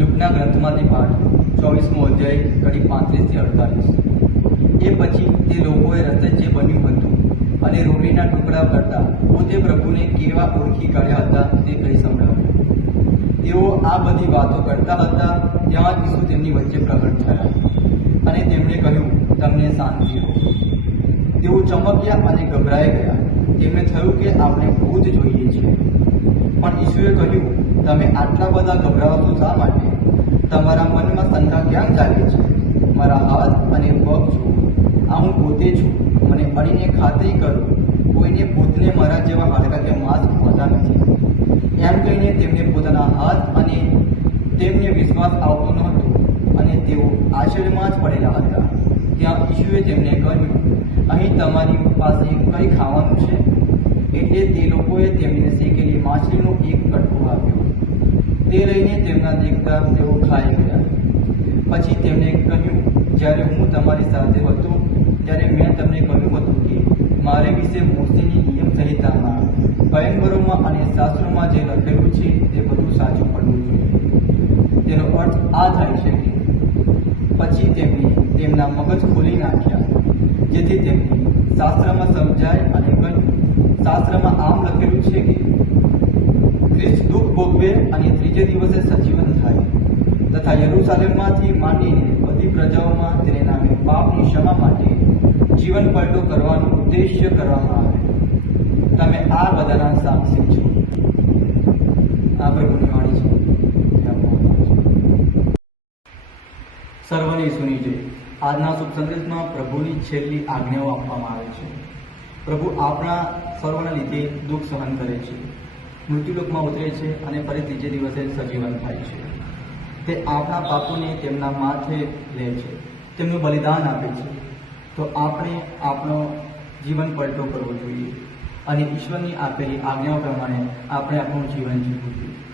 યોગના ગ્રંથમાંથી પાઠ, ચોવીસમો અધ્યાય, કડી પાંત્રીસથી અડતાલીસ. એ પછી તે લોકોએ રસ્તે જે બન્યું હતું અને રોટલીના ટુકડા કરતા પોતે પ્રભુને કેવા ઓળખી કાઢ્યા હતા તે કહી સંભળાવ્યું. તેઓ આ બધી વાતો કરતા હતા, ત્યાં ઈસુ તેમની વચ્ચે પ્રગટ થયા અને તેમણે કહ્યું, તમને શાંતિ હો તેઓ ચમક્યા અને ગભરાઈ ગયા. તેમને થયું કે આપણે ભૂત જોઈએ છીએ. પણ ઈશુએ કહ્યું, તમે આટલા બધા ગભરાવો છો શા માટે? તમારા મનમાં શંકા ક્યાં જાગે છે? મારા હાથ અને પગ છું આ હું પોતે છું. મને અડીને ખાતરી કરું. કોઈને પોતને મારા જેવા હાડકા કે માસ્ક હોતા નથી. એમ કહીને તેમને પોતાના હાથ અને તેમને વિશ્વાસ આવતો ન હતો અને તેઓ આશ્ચર્યમાં જ પડેલા હતા. ત્યાં ઈશુએ તેમને કહ્યું, અહીં તમારી પાસે કંઈ ખાવાનું છે? એટલે તે લોકોએ તેમને શેકેલી તે રહીને તેમના દેખતા તેઓ ખાઈ ગયા. પછી તેમણે કહ્યું, જ્યારે હું તમારી સાથે હતો, ત્યારે મેં તમને કહ્યું હતું કે, મારે વિશે મોસીની નિયમ સંહિતામાં ભયંકરોમાં અને શાસ્ત્રોમાં જે લખેલું છે તે બધું સાચું પડવું જોઈએ. તેનો અર્થ આ થાય છે કે, પછી તેમણે તેમના મગજ ખોલી નાખ્યા, જેથી તેમને શાસ્ત્રમાં સમજાય અને કહ્યું, શાસ્ત્રમાં આમ લખેલું છે કે ખ્રિસ્ત દુઃખ ભોગવે અને ત્રીજે દિવસે સજીવન થાય. તથા યરૂશાલેમમાંથી માંડીને બધી પ્રજાઓમાં તેને નામે પાપની ક્ષમા માટે જીવન પલટો કરવાનો ઉદ્દેશ્ય કરવામાં આવે. તમે આ બધાના સાક્ષી છો. આ પ્રભુની વાણી છે. સર્વને સુની આજના શુભ સંદેશમાં પ્રભુની છેલ્લી આજ્ઞાઓ આપવામાં આવે છે. પ્રભુ આપણા સર્વના લીધે દુઃખ સહન કરે છે. મૃત્યુલોકમાં ઉતરે છે અને ફરી ત્રીજે દિવસે સજીવન થાય છે. તે આપણા પાપોને તેમના માથે લે છે. તેમનું બલિદાન આપે છે. તો આપણે આપણો જીવન પલટો કરવો જોઈએ અને ઈશ્વરની આપેલી આજ્ઞાઓ પ્રમાણે આપણે આપણું જીવન જીવવું જોઈએ.